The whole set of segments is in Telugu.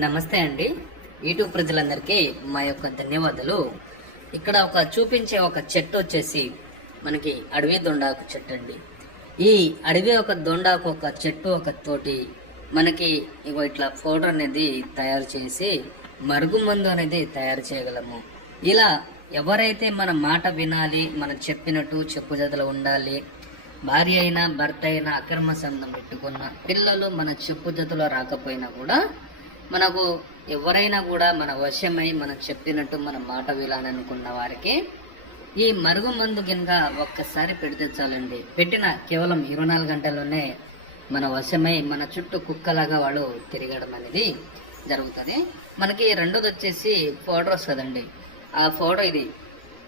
నమస్తే అండి. యూట్యూబ్ ప్రజలందరికీ మా యొక్క ధన్యవాదాలు. ఇక్కడ చూపించే ఒక చెట్టు వచ్చేసి మనకి అడవి దొండాకు చెట్టు అండి. ఈ అడవి దొండాకు చెట్టు తోటి మనకి ఇట్లా పౌడర్ అనేది తయారు చేసి మరుగుమందు అనేది తయారు చేయగలము. ఇలా ఎవరైతే మన మాట వినాలి, మనం చెప్పినట్టు చెప్పు జతలు ఉండాలి, భార్య అయినా భర్త అయినా అక్రమ సంబంధం పెట్టుకున్న పిల్లలు మన చెప్పు జతలో రాకపోయినా కూడా మనకు ఎవరైనా కూడా మన వశమై మనం చెప్పినట్టు మన మాట వినాలనుకున్న వారికి ఈ మరుగు మందు కింద ఒక్కసారి పెడితే చాలండి. పెట్టిన కేవలం 24 గంటల్లోనే మన వశమై మన చుట్టూ కుక్కలాగా వాడు తిరగడం అనేది జరుగుతుంది. మనకి రెండోది వచ్చేసి పౌడర్ వస్తుందండి. ఆ పౌడర్ ఇది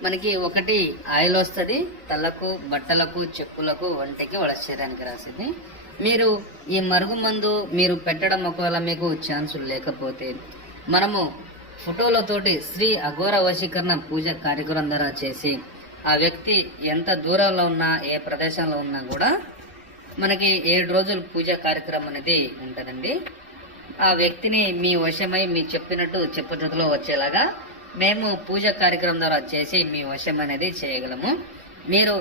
మనకి ఒకటి ఆయిల్ వస్తుంది, తలకు, బట్టలకు, చెప్పులకు, వంటికి, వాళ్ళ శరీరానికి రాసింది. మీరు ఈ మరుగు మందు మీరు పెట్టడం ఒకవేళ మీకు ఛాన్స్ లేకపోతే మనము ఫోటోలతోటి శ్రీ అఘోర వశీకరణ పూజ కార్యక్రమం ద్వారా చేసి ఆ వ్యక్తి ఎంత దూరంలో ఉన్నా ఏ ప్రదేశంలో ఉన్నా కూడా మనకి 7 రోజులు పూజ కార్యక్రమం అనేది ఉంటుందండి. ఆ వ్యక్తిని మీ వశమై మీ చెప్పినట్టు చెప్పుతులో వచ్చేలాగా మేము పూజ కార్యక్రమం ద్వారా చేసి మీ వశం అనేది చేయగలము. మీరు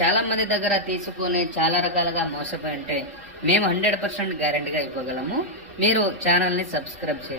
చాలా మంది దగ్గర తీసుకొని చాలా రకాలుగా మోసపోయి ఉంటే మేము 100% గ్యారెంటీగా ఇవ్వగలము. మీరు ఛానల్ని సబ్స్క్రైబ్ చేయండి.